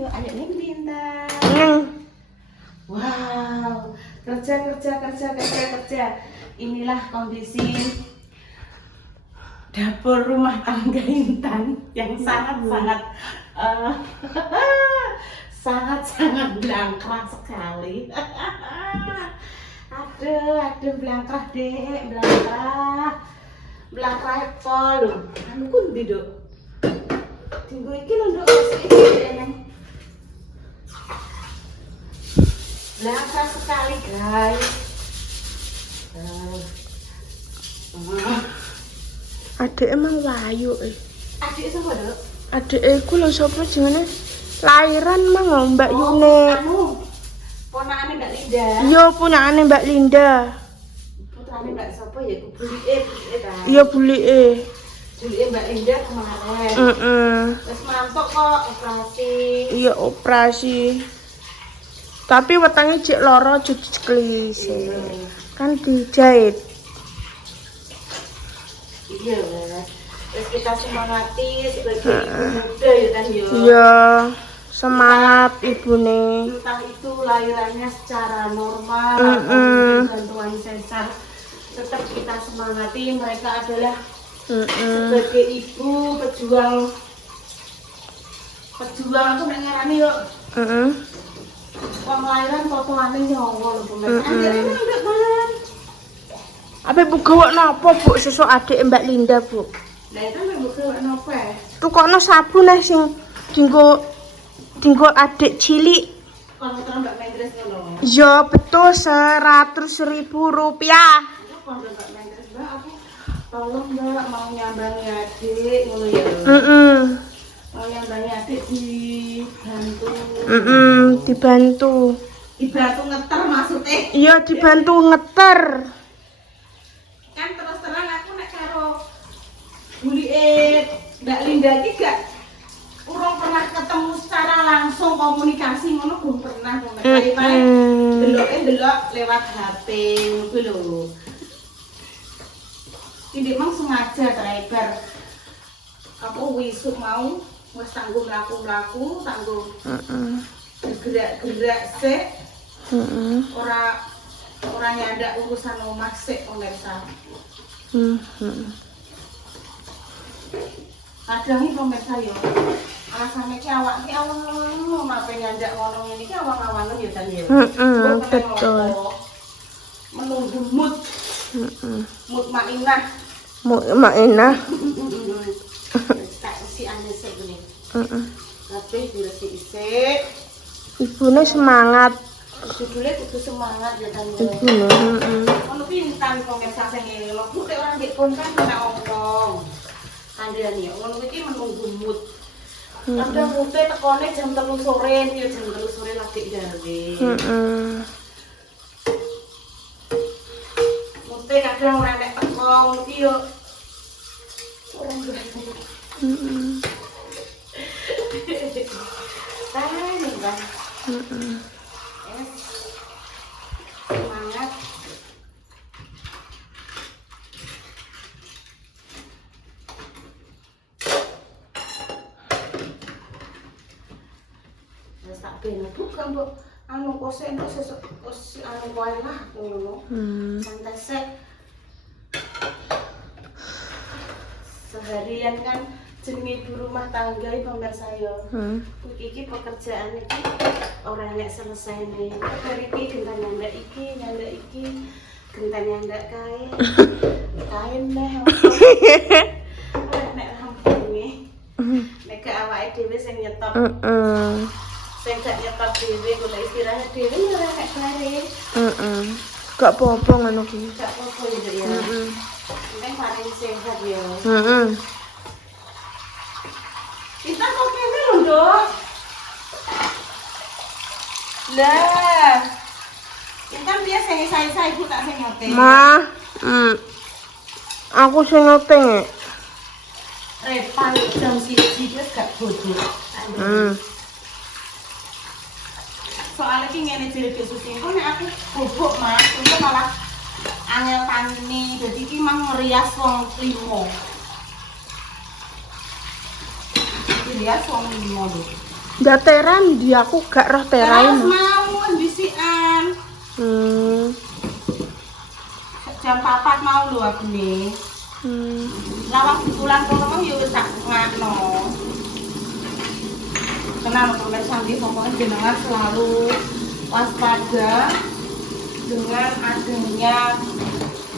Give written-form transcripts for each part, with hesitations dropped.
Ayo ning Bintang. Wow, kerja. Inilah kondisi dapur rumah tangga Intan yang sangat-sangat sangat-sangat blangkrah sekali. Aduh blangkrah dek, blangkrah pol. Anu kundi dok. Tinggu iki lho nduk neng. Blangkrah sekali guys. Adik emang wayu Adik sapa dok? Adik iku lho sapa jenenge? Lairan mang Mbak Yune. Anu. Ponakane Mbak Linda. Iya punakane Mbak Linda. Putrane Mbak sapa ya? Bulike ta. Iya bulike. Bulike Mbak Linda kemarin. Wis mantuk kok operasi. Iya operasi. Tapi wetenge cek loro diceklis. Kan dijahit. Iya, terus kita semangati sebagai ibu muda ya kan ya. Iya, semangat ibune. Entah itu lahirannya secara normal atau bantuan sesar, tetap kita semangati. Mereka adalah sebagai ibu pejuang aku nek ngarani yo. Wong lahiran potongan nyawa lho Bu. Anjene ndak kan. Apa bu gawak napa bu sesuk adik Mbak Linda bu? Lah itu mbok gawak napa? Tukokno sabun sing dinggo adik cilik. Kalau terang Mbak Mendres ngono. Ya betul 100.000 rupiah. Kalau Mbak Mendres Mbak aku tolong Mbak mau nyambangi adik ngono ya. Mau nyambangi adik dibantu. Dibantu. Dibantu ngeter maksudnya. Iya dibantu ngeter. Kan terus terang aku nek karo bulike Mbak Linda iki gak urung pernah ketemu secara langsung komunikasi ngono belum pernah ngono. Paling delok lewat HP ngono lho. Tidak mang sengaja driver. Aku wisuk mau wis tanggo mlaku-mlaku, tanggo gerak-gerak sik. Ora nyandak urusan omah sik pemirsa. Kadang iki pemirsa yo. Rasane ki awak ki awang mape nyandak ngono ngene iki awang-awangan ya ta ya. Betul. Menunggu mood. Mutmainah. Mutmainah. Tak isi ane sik ngene. Kabeh diresiki sik. Ibune semangat. Judulnya kudu semangat ya kan. Ibune, Ono pintan pemirsa sing ngene lho. Nek ora ndek konten ora omong. Kandhane ya ngono iki menunggu mood. Kadang mute tekone jam 3 sore, ya jam 3 sore lagi gawe. Mute kadang ora nek teko ngono iki yo ora gawe. Nih, Bang. Semangat. Wis tak ben bukan mbok anu kose entuk sesuk anu kowe lah ngono. Santai sik. Seharian kan jenenge ibu rumah tangga iki pemirsa yo. Iki pekerjaan iki ora nek selesai nih. Hari iki gentan nyandak iki, gentan nyandak kain deh. Nek rampung nek ke awake dhewe sing nyetop. Sing gak nyetop dhewe golek istirahat dhewe ora nek bare. Gak apa-apa ngono ki. Gak apa-apa ya. Penting paling sehat ya. Kita kok kene lho, Dok. Lah. Intan dia saya ibu tak sing nyoteng. Ma, aku sing nyoteng. Repal jam 1 wis gak bodoh. Soalnya ki ngene jere Dek Susi, kok nek aku bobok Mas, itu malah angel tani. Dadi ki mang ngerias wong 5. Ngerias wong 5 lho. Jateran dia aku gak roh Terus terain. mau ndisikan. Jam 4 mau lho aku nih. Lawang bulan kono mau yo wis tak ngakno. Tenang pemirsa nggih, pokoknya jenengan selalu waspada dengan adanya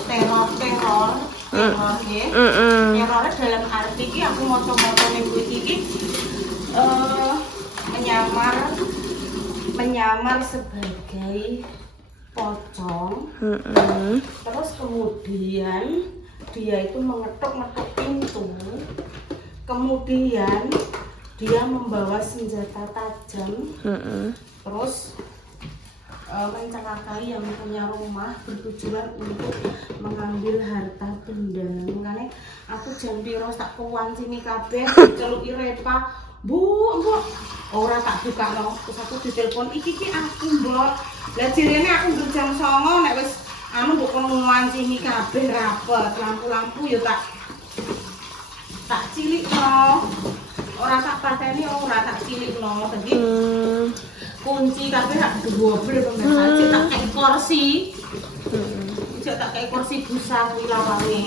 teror nggih. Teror dalam arti iki aku moco-moco ning iki menyamar sebagai pocong. Terus kemudian dia itu mengetuk-ngetuk pintu. Kemudian dia membawa senjata tajam. Terus mencelakai yang punya rumah bertujuan untuk mengambil harta benda. Makanya aku jam piro tak kuwancini kabeh celuki Repa, Bu, ora tak bukakno. Terus aku ditelepon, iki aku, Mbok. Lah jirene aku ngger jam 09.00 nek wis anu mbok kono nguwancini kabeh rapet, lampu-lampu ya tak cilikno. Ora tak pateni, ora tak cilikno. Dadi kunci kabeh tak dobel pemirsa, cek tak kei kursi. Cek tak kei kursi busa kuwi lawange.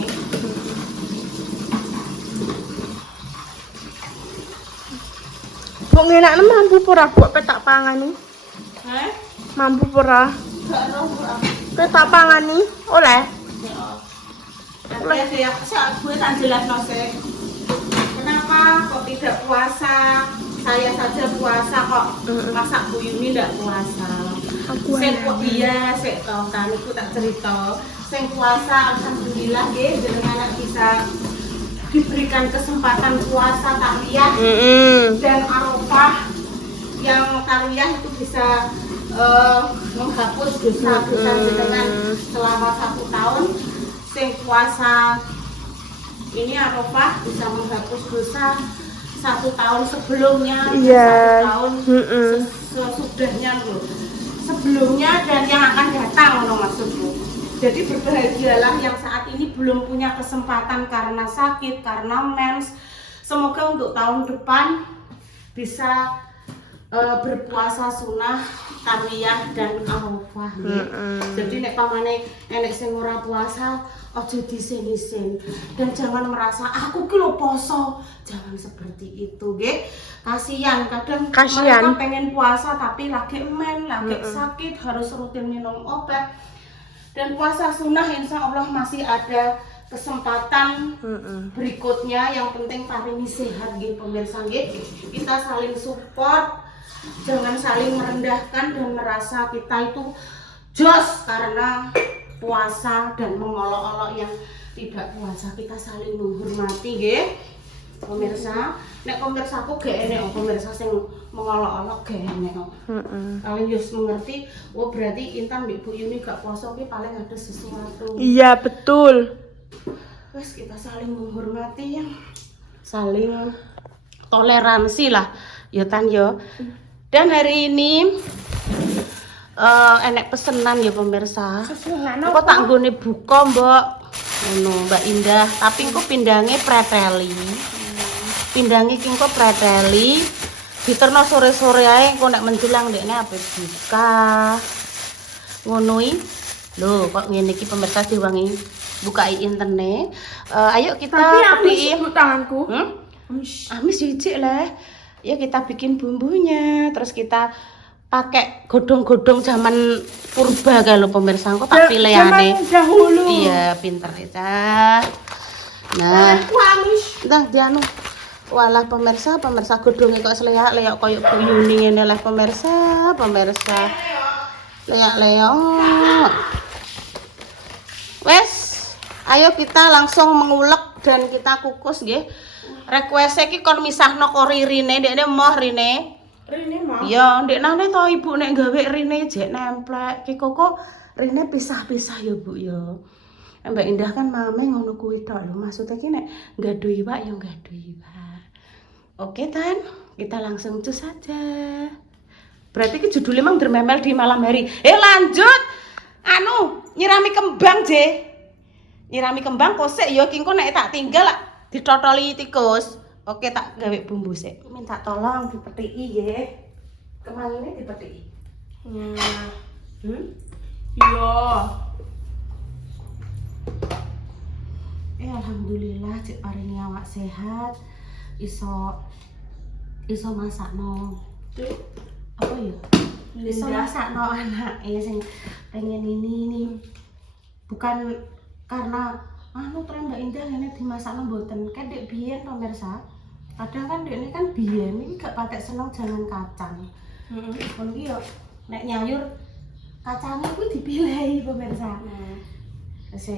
Kok ngenakne mampu pura buat petak pangan nih? Mampu pura? Gak roh aku. Petak pangan nih, oleh? Nanti ya, gue tak jelasno sih. Kenapa kok tidak puasa? Saya saja puasa kok. Masa Bu Yuni tidak puasa? Saya kok iya, saya tahu kan itu tak cerita. Saya puasa, alhamdulillah nggih, jenengan bisa diberikan kesempatan puasa takliyah dan Arafah, yang takliyah itu bisa menghapus dosa-dosa jenengan selama 1 tahun. Sing puasa ini Arafah bisa menghapus dosa 1 tahun sebelumnya, 1 tahun sesudahnya loh, sebelumnya dan yang akan datang loh maksudku. Jadi berbahagialah yang saat ini belum punya kesempatan karena sakit, karena mens. Semoga untuk tahun depan bisa berpuasa sunnah, takliyah dan Arafah. Jadi nek pamane enek sing ora puasa, aja disin-isin dan jangan merasa aku ki lho poso. Jangan seperti itu, nggih. Kasihan kadang mereka pengen puasa tapi lagi men, lagi sakit, harus rutin minum obat. Dan puasa sunnah insya Allah masih ada kesempatan berikutnya. Yang penting paling sehat nggih pemirsa nggih. Kita saling support. Jangan saling merendahkan dan merasa kita itu jos karena puasa dan mengolok-olok yang tidak puasa. Kita saling menghormati nggih pemirsa. Nek pemirsaku gak enek pemirsa sing mengolok-olok gak enek. Kalian just mengerti, oh berarti Intan Mbak Bu Yuni gak puasa ki paling ada sesuatu. Iya betul. Wes kita saling menghormati ya. Saling toleransi lah ya Tan yo. Dan hari ini enek pesenan ya pemirsa. Aku tak nggone buka Mbak. Ngono Mbak Indah, tapi engko pindange preteli. Pindange ki engko preteli. Diterno sore-sore ae engko nek menjelang ndekne ape buka. Ngono iki. Lho, kok ngene iki pemirsa diwangi bukai internet. Ayo kita bikin tanganku. Amis jijik lah. Ya kita bikin bumbunya, terus kita pakai godong-godong zaman purba kalau pemirsa kok tak pilihane. Dahulu. Iya, pinter ya. Nah, ndang dianu. Walah pemirsa godonge kok seleak-leak koyo Bu Yuni ngene lah pemirsa. Leak-leak. Wes, ayo kita langsung mengulek dan kita kukus nggih. Request iki kon misahno kok ririne, ndekne moh rine. Rine mah. Ya, ndekne to ibu nek gawe rine jek nemplek. Ki kok rine pisah-pisah ya, Bu ya. Mbak Indah kan mame ngono kuwi tok lho. Maksudnya ki nek nggaduh iwak ya nggaduh iwak. Oke, Tan. Kita langsung cus saja. Berarti ki judulnya emang dermemel di malam hari. Lanjut. Anu, nyirami kembang, Je. Nyirami kembang kok sik ya ki engko nek tak tinggal ditotoli tikus. Oke, tak gawe bumbu sik. Minta tolong dipethiki nggih. Kemangine dipethiki. Nah. Iya. Alhamdulillah cek paringi awak sehat. Iso masakno. Apa ya? Iso masakno anake sing pengen ini. Bukan karena tren Mbak Indah ini dimasakno mboten. Kan dek biyen pemirsa. Kadang kan dek ini kan biyen iki gak patek seneng jangan kacang. Kon iki yo nek nyayur kacangnya kuwi dipilih pemirsa. Wis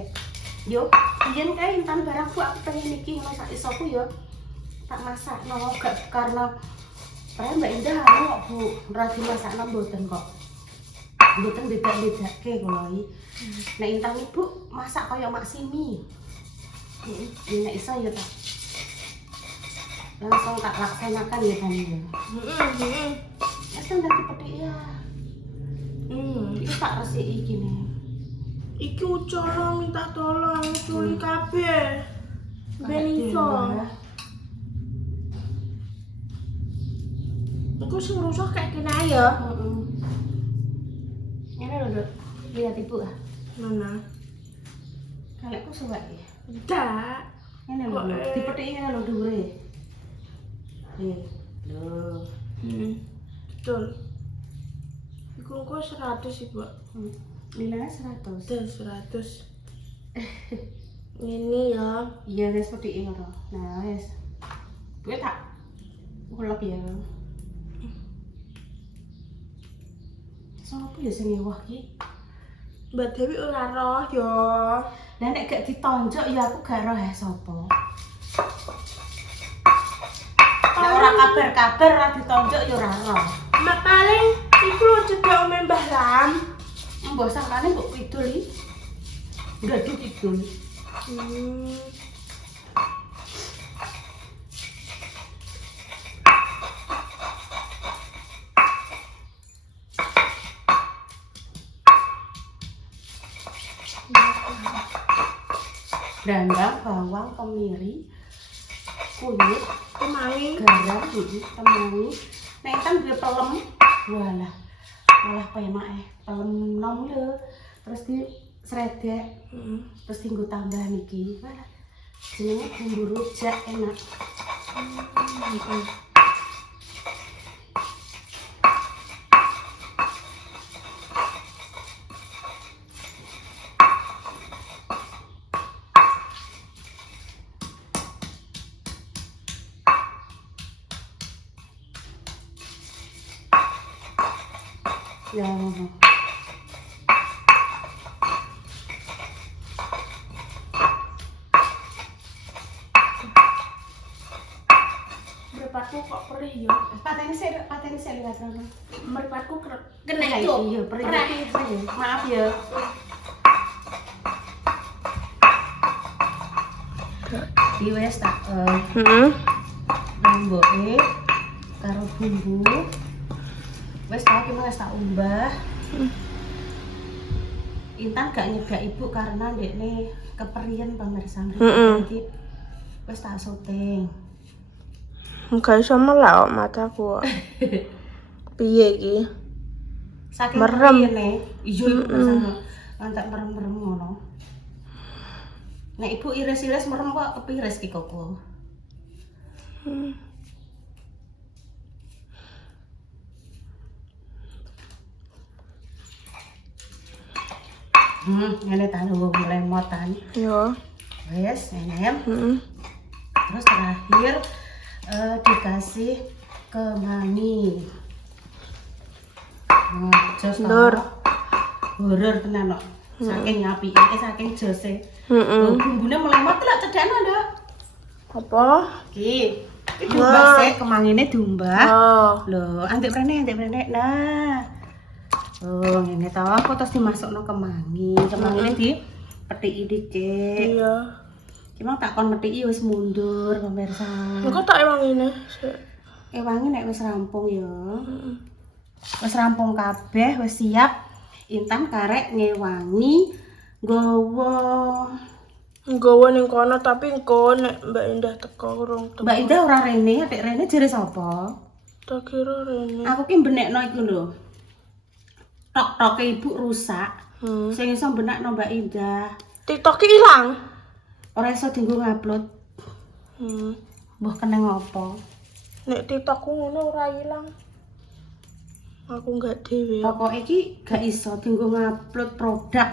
yo, biyen kae Intan barangku aku pengen iki ngono sak isoku yo. Tak masakno gak karena Mbak Indah kok Bu, ora dimasakno mboten kok. Mboten beda-bedake kula iki. Nek Intan ibu masak kaya Maksimi. Nek iso ya tak langsung tak laksanakan ya kan ya. Itu nanti pedik ya. Iki tak resiki iki nih. Iki ucolo minta tolong culi kabeh. Ben iso. Iku sing rusak kayak kene ae ya. Ini lho, Dok. Lihat Ibu ah. Mana? Kalekku suwek ya. Enggak. Ini lho, dipethiki ngene lho dhuwure. Lho. Betul. Iku kok 100 sih, Mbak. Nilainya 100. Dan 100. Ini ya. Iya, wis pethiki ngono. Nah, wis. Kuwi tak ulek ya. Sopo ya sing ewah ki? Mbak Dewi ora roh ya. Lah nek gak ditonjok ya aku gak roh sapa. Nek ora kabar-kabar ora ditonjok ya ora roh. Mak paling iku lho cedhak ome Mbah Lam. Mbok sangkane mbok kidul iki. Gadu kidul. Dandang, bawang, kemiri, kunyit, Kemangi. garam, kemangi. Nek kan dia pelem, walah, malah penak pelem nom lho. Terus di sredek, terus tinggu tambah niki, walah, jenenge bumbu rujak enak. Ya. Mripatku kok perih ya. Pateni sik lihat rono. Mripatku Kena itu. iya, perih. Maaf ya. Iki wis tak lomboke karo bumbu. Wis tak tak umbah. Intan gak nyegak ibu karena ndekne keperian pemirsa. Jadi wis tak syuting. Enggak iso melak mataku. Piye iki? Saking Merem. merem. Iya iku bersama. Antek merem-merem ngono. Nek ibu iris-iris merem kok kepiris ki koko. Ngene ta lho lemotan. Yo. Wes, enem. Terus terakhir dikasih kemangi. Jos Lur. Horor tenan kok. Saking apike, saking jose. Bumbune melemot lek cedhakno, Nduk. Apa? Iki. Iki diumbah sik, kemangine diumbah. Oh. Lho, antik prene. Nah. Oh, ngene ta aku terus dimasukno kemangi. Kemangine dipethiki dikit. Iya. Cuma tak kon methiki wis mundur pemirsa. Engko tak ewang ini. Ewangi nek wis rampung ya. Wis rampung kabeh, wis siap. Intan karek ngewangi nggawa Nggawa ning kono tapi engko nek Mbak Indah teko urung teko. Mbak Indah ora rene, adik rene jare sapa? Tak kira rene. Aku ki benekno iku lho. Tok-toke ibu rusak. Sing iso benekno Mbak Indah. TikTok ki ilang. Ora iso dienggo ngupload. Mbah kena ngopo? Nek TikTokku ngono ora ilang. Aku enggak dhewe. Pokoke iki gak iso dienggo ngupload produk.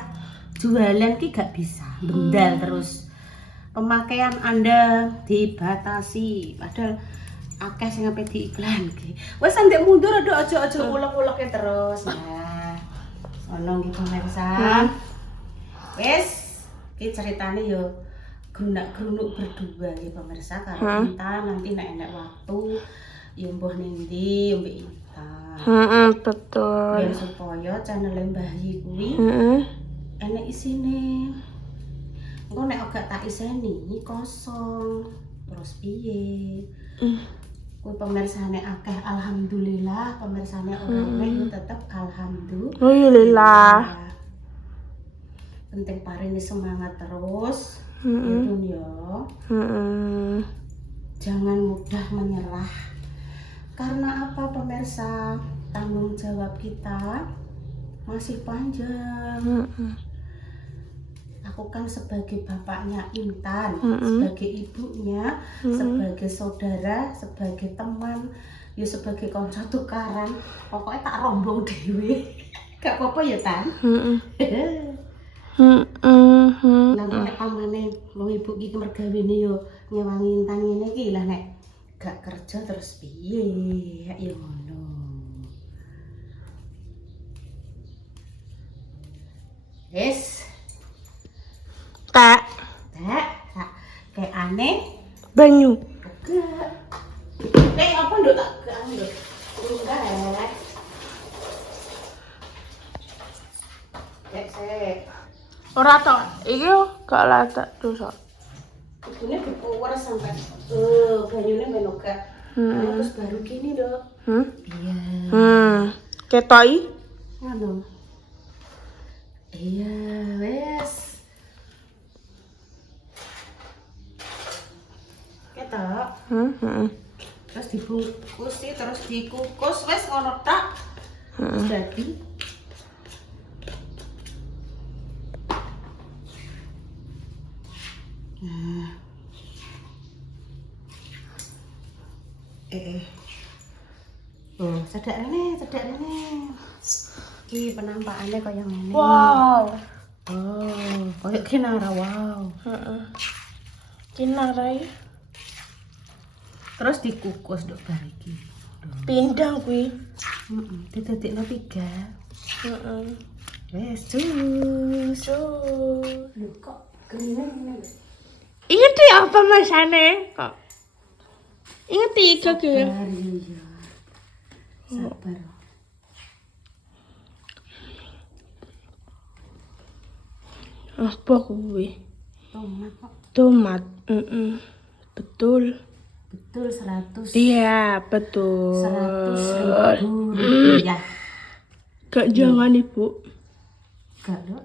Jualan ki gak bisa. Bendal terus. Pemakaian Anda dibatasi. Padahal akeh sing ape diiklanke. Wes ndek mundur aja ulek-uleke terus. Nah. Ono nggih pemirsa. Wes, iki ceritane yo grunak-grunuk berdua nggih pemirsa karo Intan. Nanti nek enek waktu yo mbuh ning ndi mbek Intan. Betul. Biar supaya channel Mbah Yi kuwi enek isine. Engko nek gak tak iseni kosong. Terus piye? Kuwi pemirsane akeh alhamdulillah, pemirsane ora enek yo tetep alhamdulillah. Penting parini semangat terus. Ya Dun ya. Jangan mudah menyerah. Karena apa pemirsa? Tanggung jawab kita masih panjang. Aku kan sebagai bapaknya Intan, sebagai ibunya, sebagai saudara, sebagai teman, ya sebagai konco tukaran, pokoknya tak rombong dewe. Gak apa-apa ya Tan? Nanti nek pamane wong ibu iki mergawene yo nyewangi Intan ngene iki lah nek gak kerja terus piye? Ya ngono. Wes. Tak. Kayak aneh. Banyu. Enggak. Apa nduk tak gak nduk. Enggak. Sek. Ora tok. Iki gak latak dosa. Ini dipuwer sampai banyune menoga. Terus baru gini, Dok. Iya. Ketoi? Ngono. Iya, wes. Ketok. Terus dibungkus terus dikukus wes ngono tok. Terus dadi. Nah. Oh, cedak rene. Iki penampakane kaya ngene. Wow. Oh, kaya kinara wow. Kinara ya. Terus dikukus nduk bar iki. Pindang kuwi. Didadekno 3. Wes jus. Lho kok gene. Ingat ya apa masane kok? Ingat tiga ke? Sabar. Apa kuwi? Tomat kok. Tomat. Betul. Betul 100. Iya, betul. 100.000 rupiah. Gak jangan Ibu. Gak, Dok.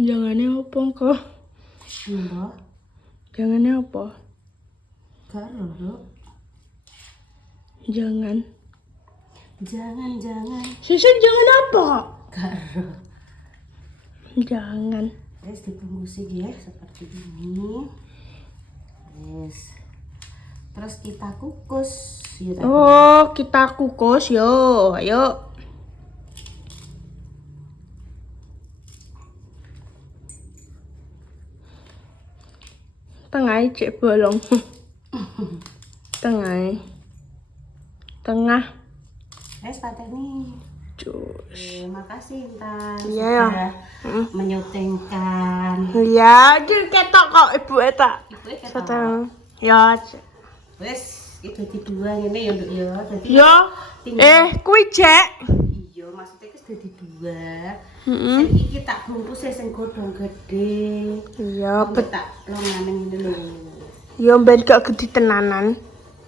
Jangannya apa kok? Mbak. Jangannya apa? Gak, Dok. Jangan. Jangan. Sisa jangan apa? Gak, Dok. Jangan. Wes dibungkusi ya seperti ini. Wes. Terus kita kukus. Ya, oh, kita kukus yo. Ayo. Tengah cek bolong. Tengah. Wes pateni. Cus. Makasih Intan. Iya. Sudah menyutingkan. Iya, jadi ketok kok Ibu eta. Ibu ketok. Ya. Wes, itu dadi 2 ngene ya, Nduk ya. Dadi Yo. Kuwi Jek. Iya, maksudnya wis dadi 2. Sing iki tak bungkus sing godhong gede. Iya, tak longane ngene lho. Ya ben gak gede tenanan.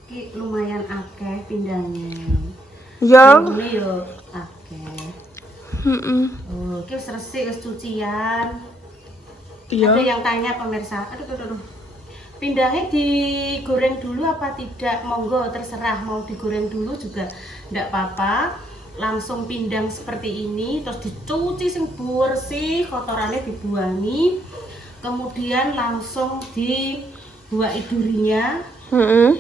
Iki lumayan akeh pindangnya. Ya. Ngene yo akeh. Oh, iki wis resik wis cucian. Iya. Ada yang tanya pemirsa, aduh. Pindangnya digoreng dulu apa tidak? Monggo terserah, mau digoreng dulu juga enggak apa-apa. Langsung pindang seperti ini, terus dicuci sing bersih, kotorannya dibuangi. Kemudian langsung dibuat durinya.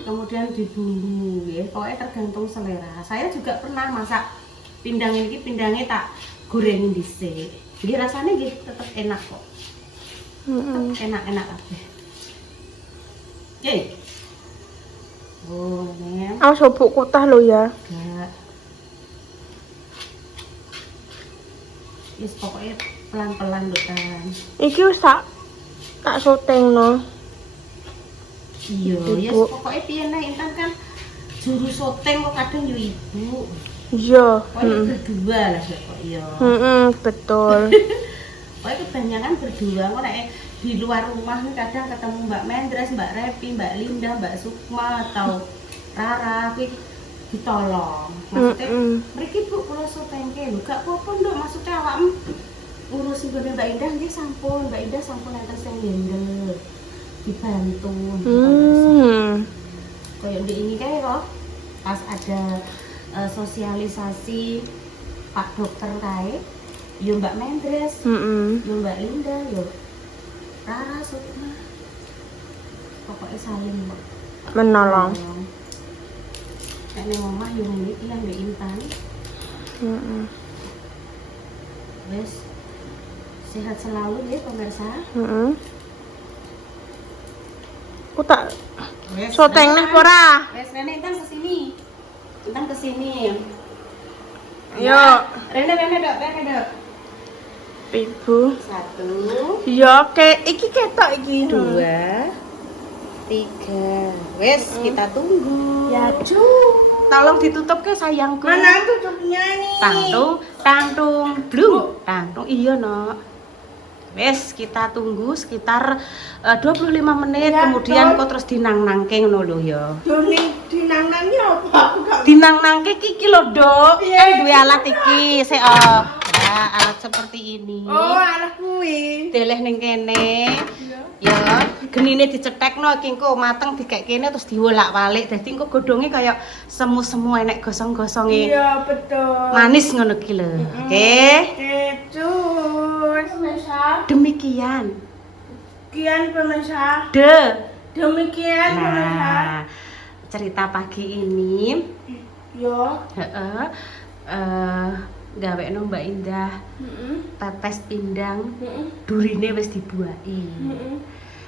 Kemudian dibumbu ya. Pokoknya tergantung selera. Saya juga pernah masak pindang ini, pindangnya tak gorengin dhisik. Jadi rasanya gitu tetap enak kok. Enak-enak aja. Yeay. Oh, nih. Sobuk kotah lo ya. Enggak. Yes, pokoknya pelan-pelan lho kan. Iki wis tak sotengno. Iya, yes, pokoknya piye nek Intan kan juru syuting kok kadang yo ibu. Iya. Pokoknya berdua lah kok iya. Betul. Pokoknya kebanyakan berdua kok nek di luar rumah nih kadang ketemu Mbak Mendres, Mbak Repi, Mbak Linda, Mbak Sukma atau Rara kuwi ditolong. Maksudnya mriki Bu kula syutingke lho, gak apa-apa nduk, maksudnya awakmu ngurusi gone Mbak Indah nggih sampun, Mbak Indah sampun enten sing ndel. Dibantu kayak di ini kayak kok pas ada sosialisasi Pak Dokter kae yo Mbak Mendres yo Mbak Linda yo Rara Sukma pokoknya saling menolong. Nek ning omah yo ngene iki yang Mbak Intan wes sehat selalu ya pemirsa. Aku tak soteng neh ora. Wes Rene Intan kesini. Intan kesini. Yo. Rene dok. Ibu. 1. Yo, iki ketok iki. 2. 3. Wes kita tunggu. Ya, Cu. Tolong ditutup ke sayangku. Mana tutupnya nih? Tangtung, blung. Tangtung iya, Nok. Wes kita tunggu sekitar 25 menit Ya, kemudian Ton. kok terus dinang-nangke ngono lho ya. Dinang-nangnya apa? Aku gak Dinang-nangke iki lho, Dok. Iya. Kan duwe alat iki, sik ya, alat seperti ini. Oh, anak kuwi. Deleh ning kene. Ya, genine dicetekno iki engko mateng dikek kene terus diwolak-walik. Dadi engko godhonge kaya semu-semu enek gosong-gosonge. Iya, betul. Manis ngono ki lho. Oke. Pemirsa. Demikian. Kian pemirsa. Demikian pemirsa. Nah, cerita pagi ini Yo. gawekno Mbak Indah pepes pindang durine wis dibuaki.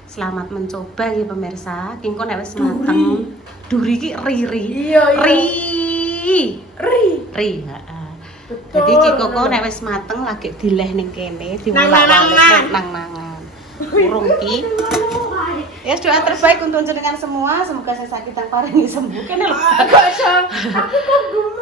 Selamat mencoba ya pemirsa. Kingko nek wis mateng. Duri ki riri. Iya. Ri, heeh. Jadi ki koko nek wis mateng lagi dileh ning kene, diwolak-walik nang-nangan. Urung ki. Ya doa terbaik untuk jenengan semua, semoga sesakitan paringi sembuh. Kene lho.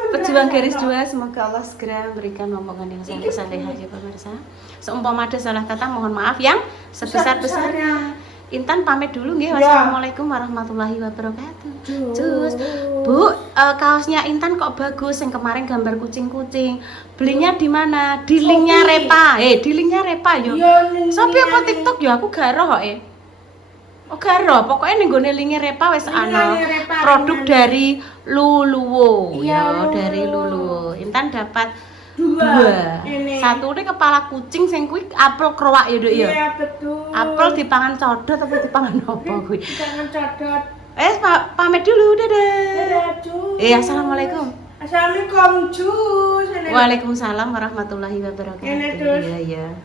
Pejuang garis 2, semoga Allah segera memberikan omongan yang saleh-salehah ya pemirsa. Seumpama ada salah kata mohon maaf yang sebesar-besarnya. Intan pamit dulu nggih. Wassalamualaikum warahmatullahi wabarakatuh. Cus. Bu, kaosnya Intan kok bagus, yang kemarin gambar kucing-kucing. Belinya di mana? Di linknya Repa. Di linknya Repa yo. Shopee apa TikTok yo aku gak roh kok. Oh gak roh, pokoknya ning gone linknya Repa wis ana produk dari Luluwo. Iya, Ya, dari Luluwo. Intan dapat 2. Ini. Satu ini kepala kucing sing kuwi apel krowak ya, Dok ya. Iya, betul. Apel dipangan codot apa dipangan apa kuwi? Jangan codot. Pamit dulu, dadah. Dadah, Cu. Assalamualaikum. Assalamualaikum, Cu. Waalaikumsalam warahmatullahi wabarakatuh. Ini terus. Iya.